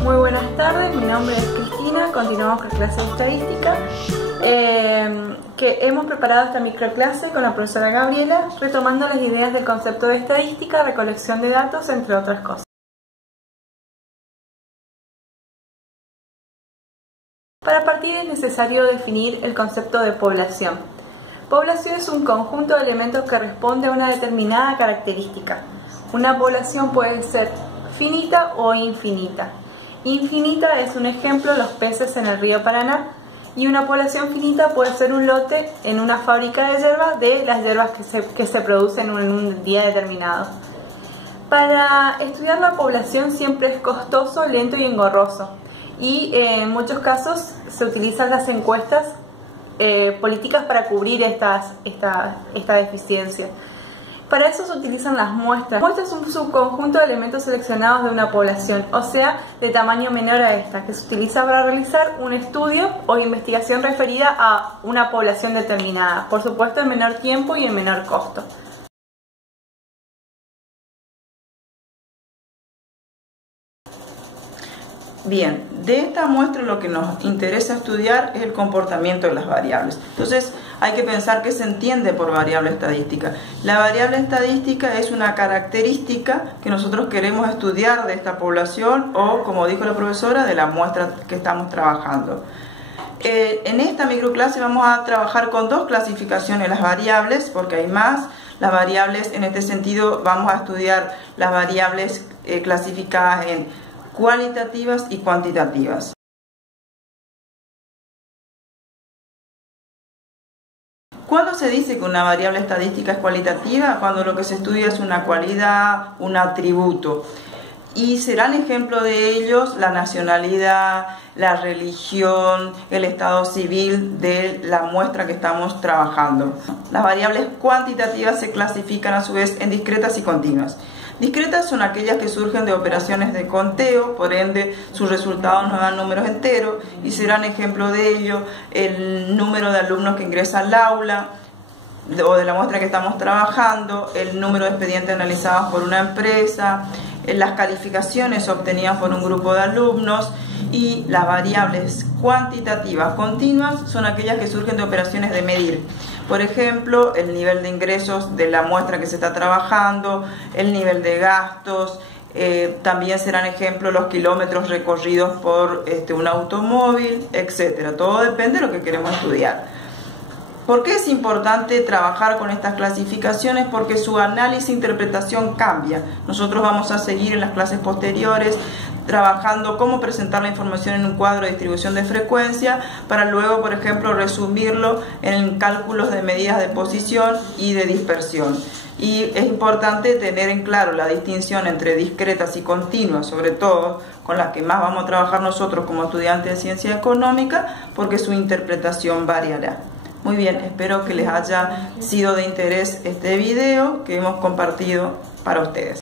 Muy buenas tardes, mi nombre es Cristina, continuamos con clase de estadística. Que hemos preparado esta microclase con la profesora Gabriela, retomando las ideas del concepto de estadística, recolección de datos, entre otras cosas. Para partir es necesario definir el concepto de población. Población es un conjunto de elementos que responde a una determinada característica. Una población puede ser finita o infinita. Infinita es un ejemplo, los peces en el río Paraná, y una población finita puede ser un lote en una fábrica de hierbas de las hierbas que se producen en un día determinado. Para estudiar la población siempre es costoso, lento y engorroso, y en muchos casos se utilizan las encuestas políticas para cubrir esta deficiencia. Para eso se utilizan las muestras. Muestras son un subconjunto de elementos seleccionados de una población, o sea, de tamaño menor a esta, que se utiliza para realizar un estudio o investigación referida a una población determinada, por supuesto en menor tiempo y en menor costo. Bien, de esta muestra lo que nos interesa estudiar es el comportamiento de las variables. Entonces hay que pensar qué se entiende por variable estadística. La variable estadística es una característica que nosotros queremos estudiar de esta población o, como dijo la profesora, de la muestra que estamos trabajando. En esta microclase vamos a trabajar con dos clasificaciones de las variables, porque hay más. Las variables, en este sentido, vamos a estudiar las variables clasificadas en cualitativas y cuantitativas. ¿Cuándo se dice que una variable estadística es cualitativa? Cuando lo que se estudia es una cualidad, un atributo. Y serán ejemplo de ellos la nacionalidad, la religión, el estado civil de la muestra que estamos trabajando. Las variables cuantitativas se clasifican a su vez en discretas y continuas. Discretas son aquellas que surgen de operaciones de conteo, por ende sus resultados nos dan números enteros y serán ejemplo de ello el número de alumnos que ingresan al aula o de la muestra que estamos trabajando, el número de expedientes analizados por una empresa, las calificaciones obtenidas por un grupo de alumnos. Y las variables cuantitativas continuas son aquellas que surgen de operaciones de medir. Por ejemplo, el nivel de ingresos de la muestra que se está trabajando, el nivel de gastos, también serán ejemplo los kilómetros recorridos por un automóvil, etc. Todo depende de lo que queremos estudiar. ¿Por qué es importante trabajar con estas clasificaciones? Porque su análisis e interpretación cambia. Nosotros vamos a seguir en las clases posteriores trabajando cómo presentar la información en un cuadro de distribución de frecuencia para luego, por ejemplo, resumirlo en cálculos de medidas de posición y de dispersión. Y es importante tener en claro la distinción entre discretas y continuas, sobre todo con las que más vamos a trabajar nosotros como estudiantes de ciencia económica, porque su interpretación variará. Muy bien, espero que les haya sido de interés este video que hemos compartido para ustedes.